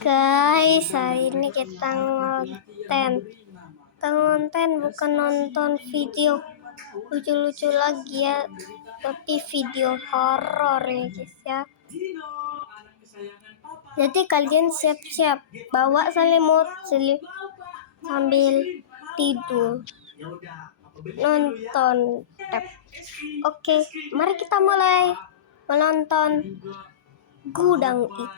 Guys, hari ini kita ngonten bukan nonton video lucu-lucu lagi ya, tapi video horor ya guys ya. Jadi kalian siap-siap bawa selimut sambil tidur nonton tab. Oke, mari kita mulai menonton Gudang It.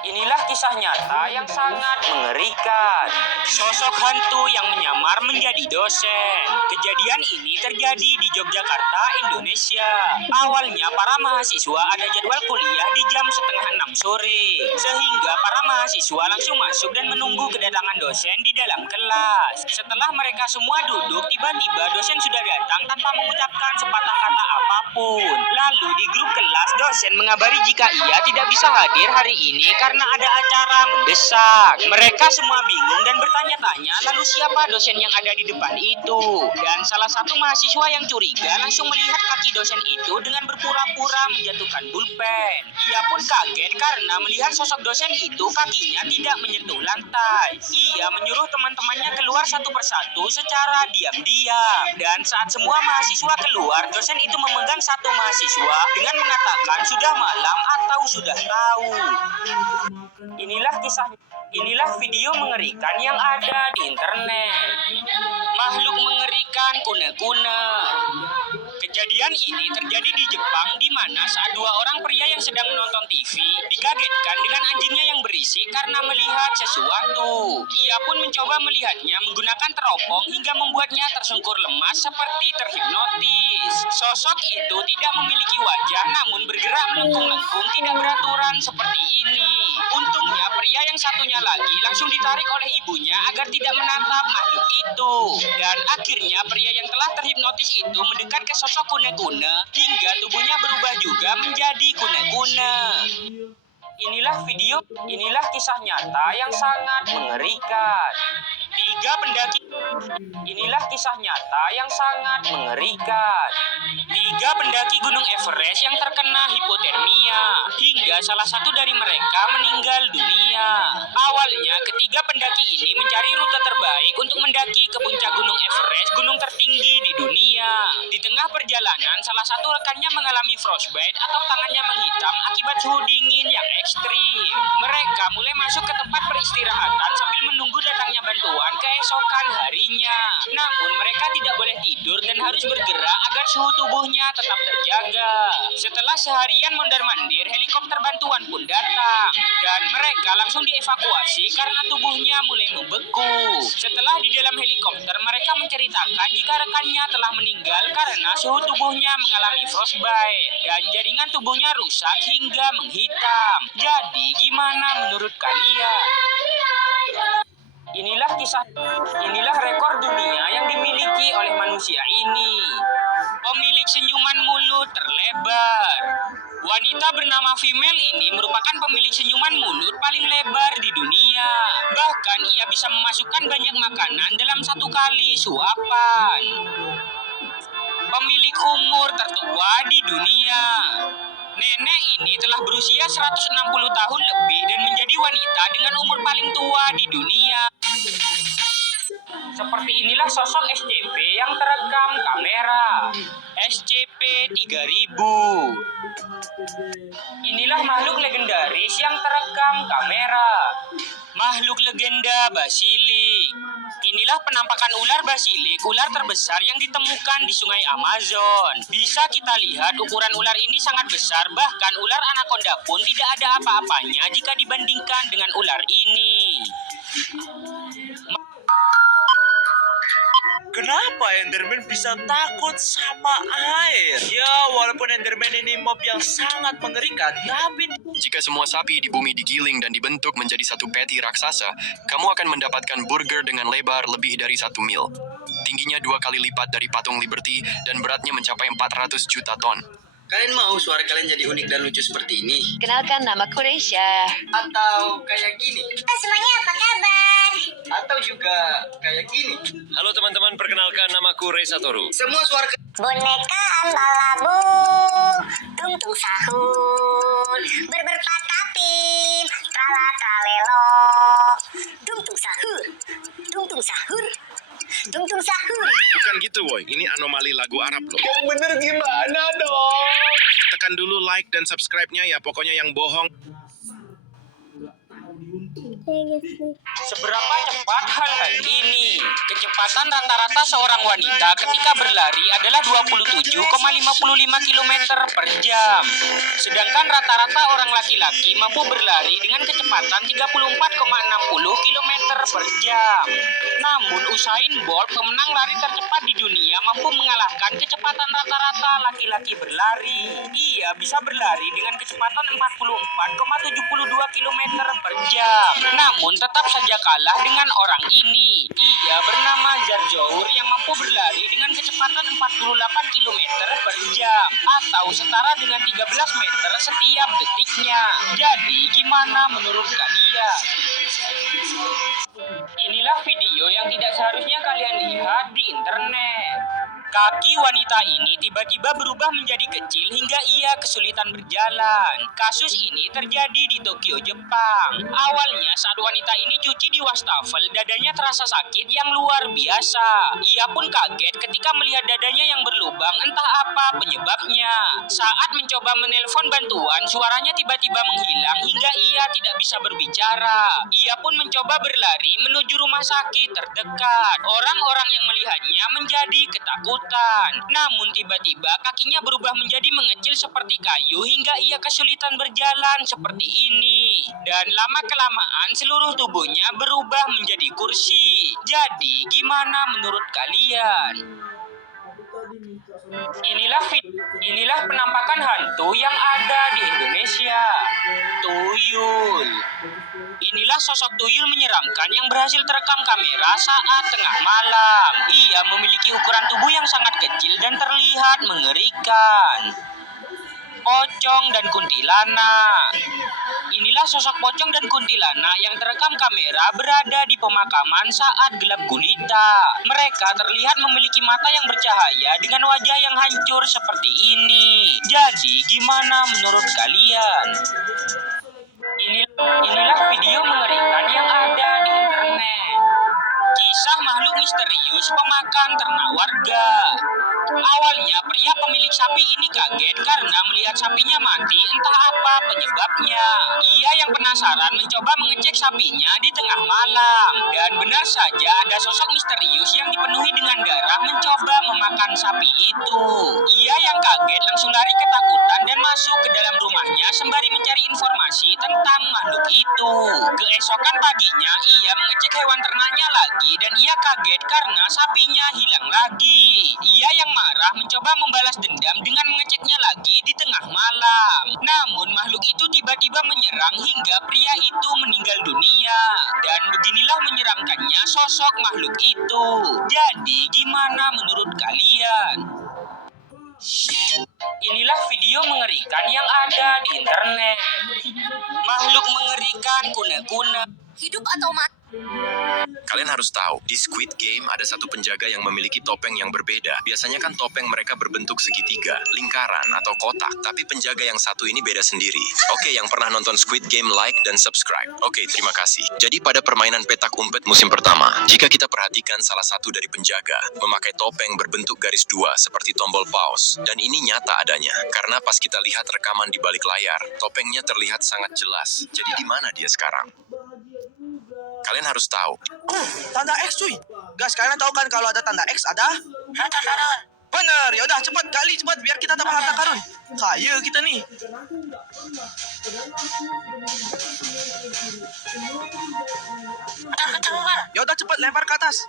Inilah kisah nyata yang sangat mengerikan. Sosok hantu yang menyamar menjadi dosen. Kejadian ini terjadi di Yogyakarta, Indonesia. Awalnya para mahasiswa ada jadwal kuliah di jam 5:30 sore. Sehingga para mahasiswa langsung masuk dan menunggu kedatangan dosen di dalam kelas. Setelah mereka semua duduk, tiba-tiba dosen sudah datang tanpa mengucapkan sepatah kata apapun. Lalu di grup kelas, dosen mengabari jika ia tidak bisa hadir hari ini karena ada acara mendesak. Mereka semua bingung dan bertanya-tanya, lalu siapa dosen yang ada di depan itu? Dan salah satu mahasiswa yang curiga langsung melihat kaki dosen itu dengan berpura-pura menjatuhkan pulpen. Ia pun kaget karena melihat sosok dosen itu kakinya tidak menyentuh lantai. Ia menyuruh teman-temannya keluar satu persatu secara diam-diam. Dan saat semua mahasiswa keluar, dosen itu memegang satu mahasiswa dengan mengatakan sudah malam atau sudah tahu. Inilah video mengerikan yang ada di internet. Makhluk mengerikan kuna-kuna. Kejadian ini terjadi di Jepang, di mana saat dua orang pria yang sedang menonton TV dikagetkan dengan anjingnya yang berisik karena melihat sesuatu. Ia pun mencoba melihatnya menggunakan teropong hingga membuatnya tersungkur lemas seperti terhipnotis. Sosok itu tidak memiliki wajah namun bergerak melengkung-lengkung tidak beraturan seperti ini. Untungnya pria yang satunya lagi langsung ditarik oleh ibunya agar tidak menatap makhluk itu. Dan akhirnya pria yang telah terhipnotis itu mendekat ke sosok kuna-kuna hingga tubuhnya berubah juga menjadi kuna-kuna. Inilah kisah nyata yang sangat mengerikan. Inilah kisah nyata yang sangat mengerikan. 3 pendaki Gunung Everest yang terkena hipotermia hingga salah satu dari mereka meninggal dunia. Awalnya ketiga pendaki ini mencari rute terbaik untuk mendaki ke puncak Gunung Everest, gunung tertinggi di dunia. Di tengah perjalanan salah satu rekannya mengalami frostbite atau tangannya menghitam akibat suhu dingin yang ekstrim. Mereka mulai masuk ke tempat peristirahatan sambil menunggu datangnya bantuan keesokan harinya. Namun mereka tidak boleh tidur dan harus bergerak agar suhu tubuhnya tetap terjaga. Setelah seharian mondar-mandir, helikopter bantuan pun datang dan mereka langsung dievakuasi karena tubuhnya mulai membeku. Setelah di dalam helikopter, mereka menceritakan jika rekannya telah meninggal karena suhu tubuhnya mengalami frostbite dan jaringan tubuhnya rusak hingga menghitam. Jadi gimana menurut kalian? Inilah rekor dunia yang dimiliki oleh manusia ini. Pemilik senyuman mulut terlebar. Wanita bernama Female ini merupakan pemilik senyuman mulut paling lebar di dunia. Bahkan ia bisa memasukkan banyak makanan dalam satu kali suapan. Pemilik umur tertua di dunia. Nenek ini telah berusia 160 tahun lebih dan menjadi wanita dengan umur paling tua di dunia. Seperti inilah sosok SCP yang terekam kamera. SCP-3000. Inilah makhluk legendaris yang terekam kamera. Makhluk legenda basilik. Inilah penampakan ular basilik, ular terbesar yang ditemukan di sungai Amazon. Bisa kita lihat ukuran ular ini sangat besar, bahkan ular anaconda pun tidak ada apa-apanya jika dibandingkan dengan ular ini. Kenapa Enderman bisa takut sama air? Ya, walaupun Enderman ini mob yang sangat mengerikan, tapi jika semua sapi di bumi digiling dan dibentuk menjadi satu patty raksasa, kamu akan mendapatkan burger dengan lebar lebih dari 1 mil. Tingginya 2 kali lipat dari patung Liberty dan beratnya mencapai 400 juta ton. Kalian mau suara kalian jadi unik dan lucu seperti ini? Kenalkan, nama Kureisha. Atau kayak gini? Semuanya apa kabar? Atau juga kayak gini? halo teman-teman, perkenalkan namaku Rey Satoru. Semua suara Boneka ambalabu, tung tung sahur, berberpatapim, tralat sahur. Tung sahur. Bukan gitu, boy. Ini anomali lagu Arab loh. Yang bener gimana dong? Tekan dulu like dan subscribe-nya ya. Pokoknya yang bohong. Seberapa cepat hal ini? Kecepatan rata-rata seorang wanita ketika berlari adalah 27,55 km per jam. Sedangkan rata-rata orang laki-laki mampu berlari dengan kecepatan 34,60 km per jam. Namun Usain Bolt, pemenang lari tercepat di dunia, mampu mengalahkan kecepatan rata-rata laki-laki berlari. Ia bisa berlari dengan kecepatan 44,72 km per jam. Namun tetap saja kalah dengan orang ini. Ia bernama Zarzour yang mampu berlari dengan kecepatan 48 km per jam atau setara dengan 13 meter setiap detiknya. Jadi gimana menurut kalian? Inilah video yang tidak seharusnya kalian lihat di internet. Kaki wanita ini tiba-tiba berubah menjadi kecil hingga ia kesulitan berjalan. Kasus ini terjadi di Tokyo, Jepang. Awalnya saat wanita ini cuci di wastafel, dadanya terasa sakit yang luar biasa. Ia pun kaget ketika melihat dadanya yang berlubang, entah apa penyebabnya. Saat mencoba menelpon bantuan, suaranya tiba-tiba menghilang hingga ia tidak bisa berbicara. Ia pun mencoba berlari menuju rumah sakit terdekat. Orang-orang yang melihatnya menjadi ketakutan. Namun tiba-tiba kakinya berubah menjadi mengecil seperti kayu hingga ia kesulitan berjalan seperti ini. Dan lama-kelamaan seluruh tubuhnya berubah menjadi kursi. Jadi gimana menurut kalian? Inilah penampakan hantu yang ada di Indonesia. Tuyul. Inilah sosok tuyul menyeramkan yang berhasil terekam kamera saat tengah malam. Ia memiliki ukuran tubuh yang sangat kecil dan terlihat mengerikan. Pocong dan kuntilanak. Inilah sosok pocong dan kuntilanak yang terekam kamera berada di pemakaman saat gelap gulita. Mereka terlihat memiliki mata yang bercahaya dengan wajah yang hancur seperti ini. Jadi gimana menurut kalian? Inilah video mengerikan yang ada di internet. Kisah makhluk misterius pemakan ternak warga. Awalnya pria pemilik sapi ini kaget karena melihat sapinya mati, entah apa penyebabnya. Ia yang penasaran mencoba mengecek sapinya di tengah malam. Dan benar saja ada sosok misterius yang dipenuhi dengan darah mencoba memakan sapi itu. Ia yang kaget langsung lari ketakutan dan masuk ke dalam rumahnya sembari mencari informasi tentang makhluk itu. Keesokan paginya ia mengecek hewan ternaknya lagi dan ia kaget karena sapinya hilang lagi. Ia yang marah mencoba membalas dendam dengan mengeceknya lagi di tengah malam. Namun makhluk itu tiba-tiba menyerang hingga pria itu meninggal dunia. Dan beginilah menyeramkannya sosok makhluk itu. Jadi gimana menurut kalian? Inilah video mengerikan yang ada di internet. Makhluk mengerikan kuna-kuna. Hidup atau mati? Kalian harus tahu, di Squid Game ada satu penjaga yang memiliki topeng yang berbeda. Biasanya kan topeng mereka berbentuk segitiga, lingkaran, atau kotak. Tapi penjaga yang satu ini beda sendiri. Oke, yang pernah nonton Squid Game, like dan subscribe. Oke, terima kasih. Jadi pada permainan petak umpet musim pertama, jika kita perhatikan salah satu dari penjaga memakai topeng berbentuk garis dua seperti tombol pause. Dan ini nyata adanya. Karena pas kita lihat rekaman di balik layar, topengnya terlihat sangat jelas. Jadi di mana dia sekarang? Kalian harus tahu. Tanda X cuy. Guys, kalian tahu kan kalau ada tanda X ada? Harta karun. Bener, ya udah cepat gali cepat biar kita dapat harta karun. Kaya kita nih. Ya udah cepat lempar ke atas.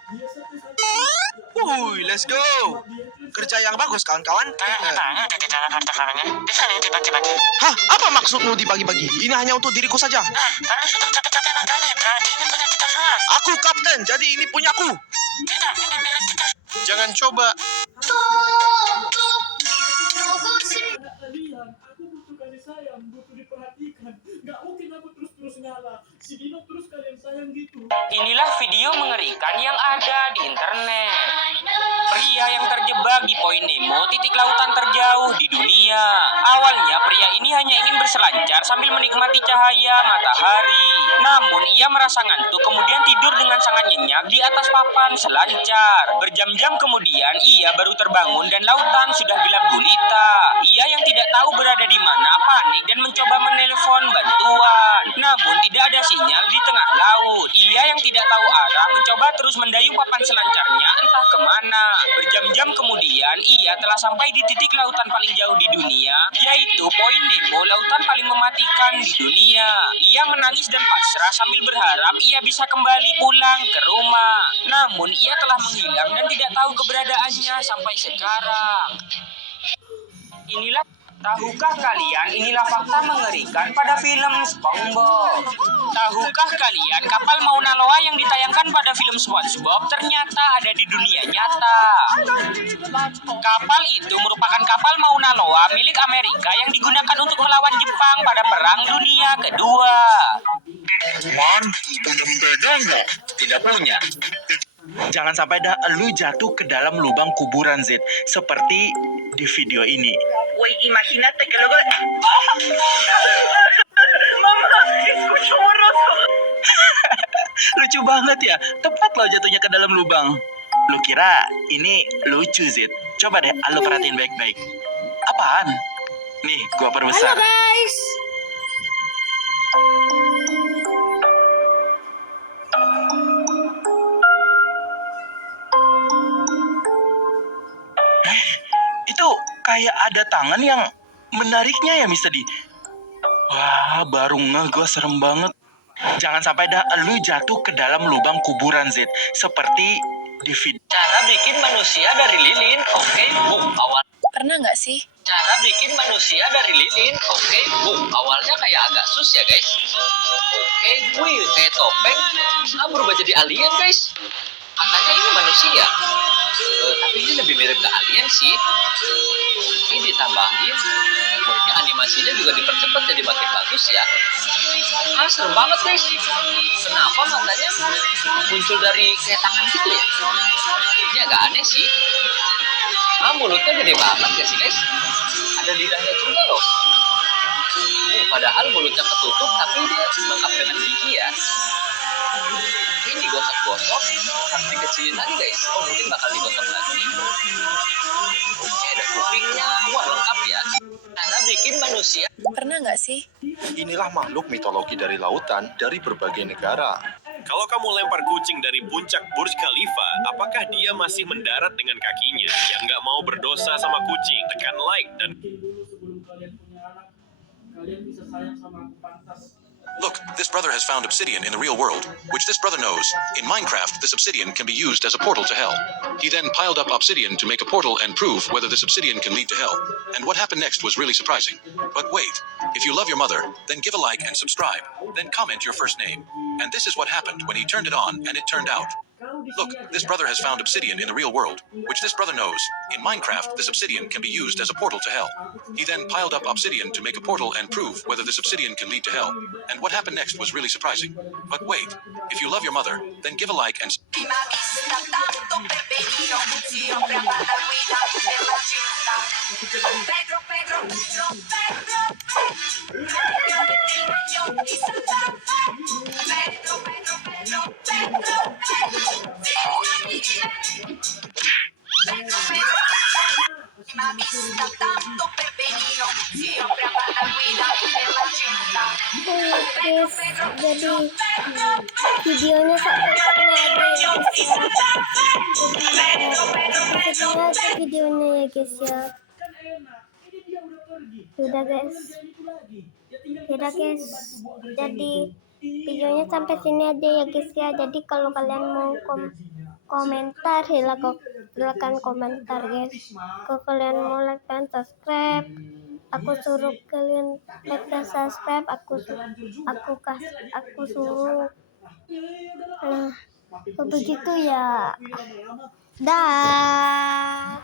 Wuih, let's go. Kerja yang bagus kawan-kawan. Hah, apa maksudmu dibagi-bagi? Ini hanya untuk diriku saja. Aku kapten, jadi ini punyaku. Jangan coba. Lihat, aku butuh kasih sayang, butuh diperhatikan. Gak mungkin aku terus-terus Inilah video mengerikan yang ada di internet. Pria yang terjebak di Poin Nemo, titik lautan terjauh di dunia. Awalnya pria ini hanya ingin berselancar sambil menikmati cahaya matahari. Namun ia merasa ngantuk kemudian tidur dengan sangat nyenyak di atas papan selancar. Berjam-jam kemudian ia baru terbangun dan lautan sudah gelap gulita. Ia yang tidak tahu berada di mana panik dan mencoba menelpon bantuan. Namun tidak ada sinyal di tengah laut. Ia yang tidak tahu arah mencoba terus mendayung papan selancarnya entah kemana. Berjam-jam kemudian ia telah sampai di titik lautan paling jauh di dunia, yaitu Poin Nemo, lautan paling mematikan di dunia. Ia menangis dan pasrah sambil berharap ia bisa kembali pulang ke rumah. Namun ia telah menghilang dan tidak tahu keberadaannya sampai sekarang. Tahukah kalian inilah fakta mengerikan pada film SpongeBob? Tahukah kalian kapal Mauna Loa yang ditayangkan pada film SpongeBob ternyata ada di dunia nyata? Kapal itu merupakan kapal Mauna Loa milik Amerika yang digunakan untuk melawan Jepang pada Perang Dunia Kedua. Tidak punya. Jangan sampai dah lu jatuh ke dalam lubang kuburan Z seperti di video ini. Güey, imagínate que luego... Lucu banget ya, tepat lo jatuhnya ke dalam lubang. Lu kira ini lucu Z? Coba deh lu perhatiin baik-baik. Apaan? Nih, gua perbesar. Halo guys. Itu kayak ada tangan yang menariknya ya Mister D. Wah, baru ngeh gue, serem banget. Jangan sampai dah lu jatuh ke dalam lubang kuburan Z seperti di video. Cara bikin manusia dari lilin. Oke, awal. Pernah nggak sih? Cara bikin manusia dari lilin. Oke, awalnya kayak agak sus ya guys. Oke, wih, kayak topeng. Berubah jadi alien guys. Katanya ini manusia. Tapi ini lebih mirip ke alien sih. Ini ditambahin. Pokoknya animasinya juga dipercepat jadi makin bagus ya. Serem banget guys. Kenapa matanya muncul dari kayak tangan gitu ya? Ini agak aneh sih. Mulutnya gede banget ya sih guys. Ada lidahnya juga loh. Padahal mulutnya ketutup tapi dia lengkap dengan gigi ya. Ini digosok-gosok, harus dikecilin lagi guys. Mungkin bakal digosok lagi. Oke, ada kupingnya, wah lengkap ya. Cara bikin manusia. Pernah nggak sih? Inilah makhluk mitologi dari lautan dari berbagai negara. Kalau kamu lempar kucing dari puncak Burj Khalifa, apakah dia masih mendarat dengan kakinya? Yang nggak mau berdosa sama kucing, tekan like dan... Look, this brother has found obsidian in the real world, which this brother knows. In Minecraft, this obsidian can be used as a portal to hell. He then piled up obsidian to make a portal and prove whether this obsidian can lead to hell. And what happened next was really surprising. But wait, if you love your mother, then give a like and subscribe. Then comment your first name. And this is what happened when he turned it on and it turned out. Look, this brother has found obsidian in the real world, which this brother knows. In Minecraft, this obsidian can be used as a portal to hell. He then piled up obsidian to make a portal and prove whether this obsidian can lead to hell. And what happened next was really surprising. But wait, if you love your mother, then give a like and... Guys, jadi videonya sampai ada ya videonya ya guys ya. Sudah guys, jadi videonya sampai sini aja ya guys ya. Jadi kalau kalian mau komentar silakan komentar guys. Kalau kalian mau like dan subscribe, aku suruh kalian like dan subscribe, aku suruh begitu ya. Dah.